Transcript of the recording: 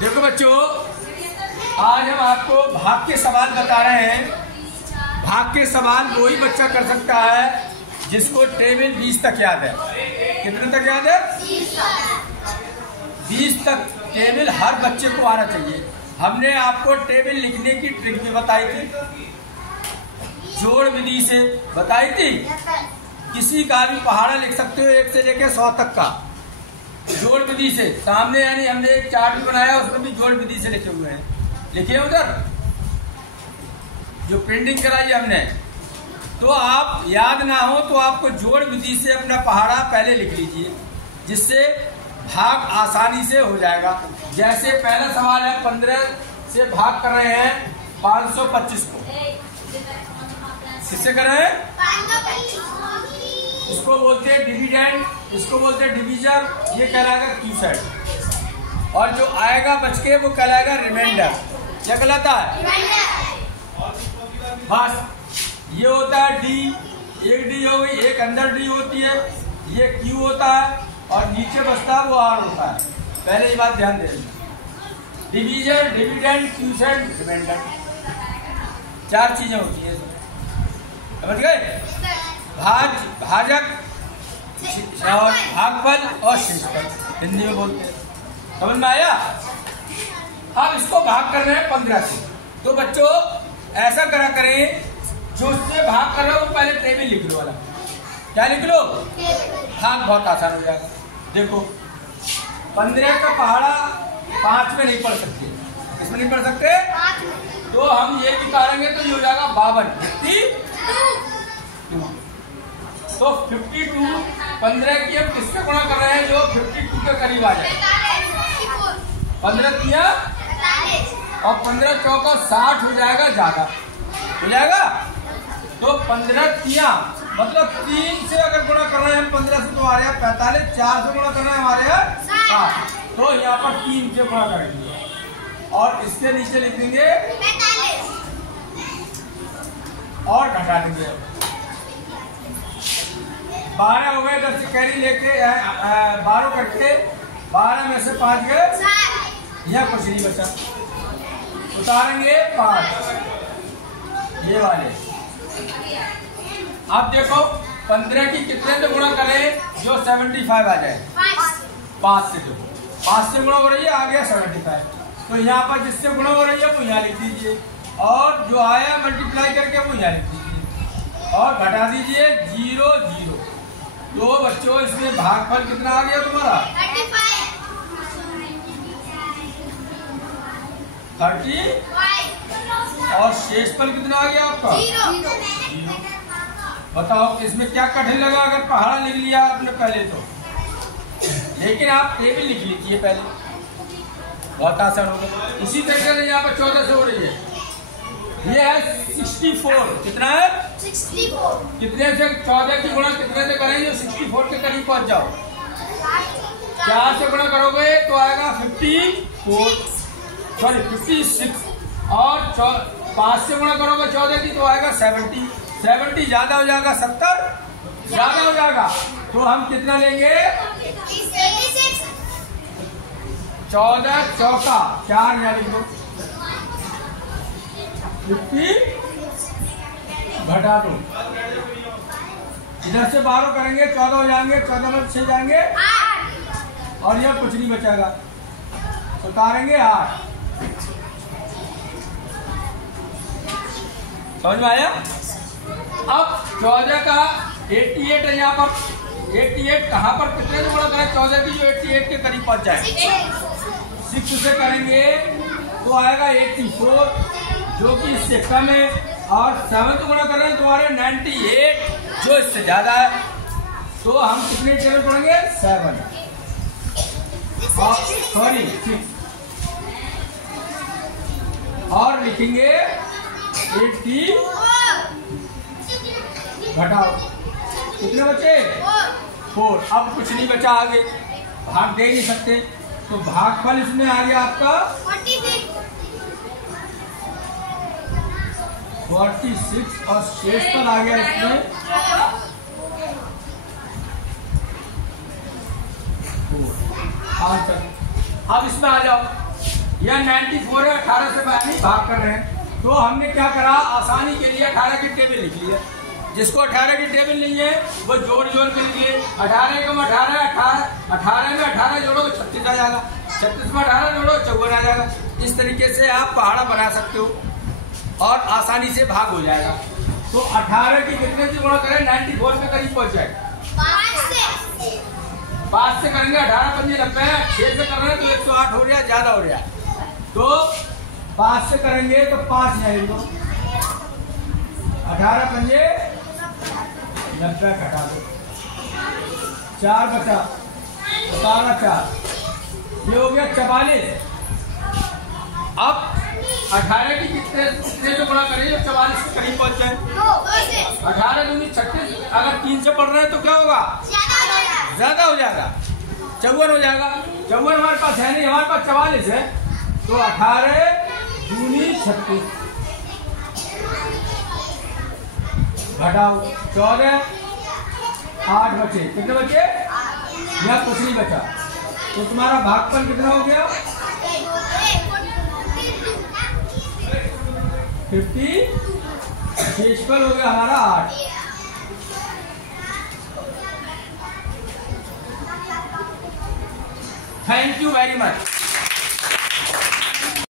देखो बच्चों, आज हम आपको भाग के सवाल बता रहे हैं। भाग के सवाल वही बच्चा कर सकता है जिसको टेबल 20 तक याद है। कितने तक याद है? 20 तक टेबल हर बच्चे को आना चाहिए। हमने आपको टेबल लिखने की ट्रिक भी बताई थी, जोड़ विधि से बताई थी। किसी का भी पहाड़ा लिख सकते हो 1 से लेकर 100 तक का, जोड़ विधि से। सामने यानी हमने एक चार्ट भी बनाया, उसमें भी जोड़ विधि से लिखे हुए हैं। लिखिए उधर जो प्रिंटिंग कराई हमने। तो आप याद ना हो तो आपको जोड़ विधि से अपना पहाड़ा पहले लिख लीजिए, जिससे भाग आसानी से हो जाएगा। जैसे पहला सवाल है, 15 से भाग कर रहे हैं 525 को। किससे कर रहे हैं? इसको बोलते हैं डिविडेंड, इसको बोलते हैं डिवीजर। ये कहलाएगा क्यूसेट। और जो आएगा बच के वो कहलाएगा रिमाइंडर। क्या कहलाता है? बस ये होता है डी। एक डी हो गई, एक अंदर डी होती है, ये क्यू होता है, और नीचे बचता है वो आर होता है। पहले ये बात ध्यान देना। डिवीजर, डिविडेंड, क्यूसेट, रिमाइंडर, 4 चीजें होती है। समझ गए? भाजक, भागफल और शेषफल हिंदी में बोलते हैं। समझ में आया? अब इसको भाग कर रहे हैं 15 से। तो बच्चों ऐसा करा करें, जो उससे भाग कर रहे हो वो पहले टेबल लिख लो वाला। क्या लिख लो? भाग बहुत आसान हो जाएगा। देखो 15 का पहाड़ा 5 में नहीं पढ़ सकते। इसमें नहीं पढ़ सकते, तो हम ये निकालेंगे तो ये हो जाएगा 52। तो 52 15 की हम किससे गुणा कर रहे हैं जो 52 के करीब आ जाए। 15 किया और 15 चौका 60 हो जाएगा, ज्यादा हो जाएगा। तो 15 किया मतलब 3 से अगर गुणा कर रहे हैं हम 15 से, तो आ रहा है 45। 4 से गुणा कर रहे हैं हमारे यहाँ 60। तो यहाँ पर 3 से गुणा करेंगे और इसके नीचे लिख देंगे और घटा देंगे। 12 हो गए, 10 कैरी लेके 12 करके 12 में से 5 गए, यह कुछ नहीं बचा। उतारेंगे 5 ये वाले। अब देखो 15 की कितने से गुणा करें जो 75 आ जाए? 5 से। 5 से गुणा हो रही है, आ गया 75। तो यहाँ पर जिससे गुणा हो रही है वो यहाँ लिख दीजिए, और जो आया मल्टीप्लाई करके वो यहाँ लिख दीजिए और घटा दीजिए 0 0। तो बच्चों इसमें भागफल कितना आ गया तुम्हारा? 30। और शेषफल कितना आ गया आपका? 0। बताओ इसमें क्या कठिन लगा अगर पहाड़ा लिख लिया आपने पहले तो? लेकिन आप टेबल लिख लीजिए पहले, बहुत आसान होगा। इसी तरीके से यहाँ पर 14 से हो रही है। ये है 64। कितना है? 64। कितने से 14 की गुणा कितने से करेंगे 64 के करीब पहुंच जाओ? 4 से गुणा करोगे तो आएगा 56। और 5 से गुणा करोगे 14 की तो आएगा 70। 70 ज्यादा हो जाएगा, 70 ज्यादा हो जाएगा। तो हम कितना लेंगे? 14 चौका 4 यानी 50 घटा दो। इधर से 12 करेंगे 14 हो जाएंगे, 14 में 6 जाएंगे और यह कुछ नहीं बचेगा। उतारेंगे 8। समझ में आया? अब 14 का 88 है यहाँ पर। 88 कहाँ पर कितने से गुणा करें 14 की जो 88 के करीब पहुंच जाए? 6 से करेंगे तो आएगा 84, जो कि इससे कम है। और 7 से गुणा कर रहे हैं तुम्हारे 98, जो इससे ज्यादा है। तो हम कितने टेबल पढ़ेंगे? 7 सॉरी 6। और लिखेंगे 80 घटाओ, कितने बचे? 4। अब कुछ नहीं बचा, आगे भाग दे नहीं सकते, तो भागफल इसमें आ गया आपका 46 और शेषफल आ गया इसमें 4। अब इसमें आ जाओ। या 94 है, 18 से यानी भाग कर रहे हैं। तो हमने क्या करा, आसानी के लिए 18 की टेबल लिख लिया। जिसको 18 की टेबल नहीं है वो जोड़ जोड़ के लिए 18 कम 18 18 में 18 जोड़ो तो 36 आ जाएगा, 36 में 18 जोड़ो 54 आ जाएगा। इस तरीके से आप पहाड़ा बना सकते हो और आसानी से भाग हो जाएगा। तो 18 की कितने से गुणा करें, 94 के करीब पहुंच जाएगा। 5 से करेंगे 18 पंजे 90, 6 से कर रहे हैं तो 108 हो रहा है, ज्यादा हो रहा है। तो 5 से करेंगे तो 5 जाएंगे, 18 पंजे 90 घटा दो, 4 बचा, 17 4, ये हो गया 44। अब 18 की कितने से गुणा करें जो 44 के करीब पहुंच जाए। 18 दूनी 36, अगर 3 से पढ़ रहे हैं तो क्या होगा, ज्यादा हो जाएगा, 54 हो जाएगा। 54 हमारे पास है नहीं, हमारे पास 44 है। तो 18 दूनी 36 घटाओ 14, 8 बचे, कितने बचे, या कुछ नहीं बचा। तो तुम्हारा भागफल कितना हो गया, 50, शेषफल हो गया हमारा 8। Thank you very much.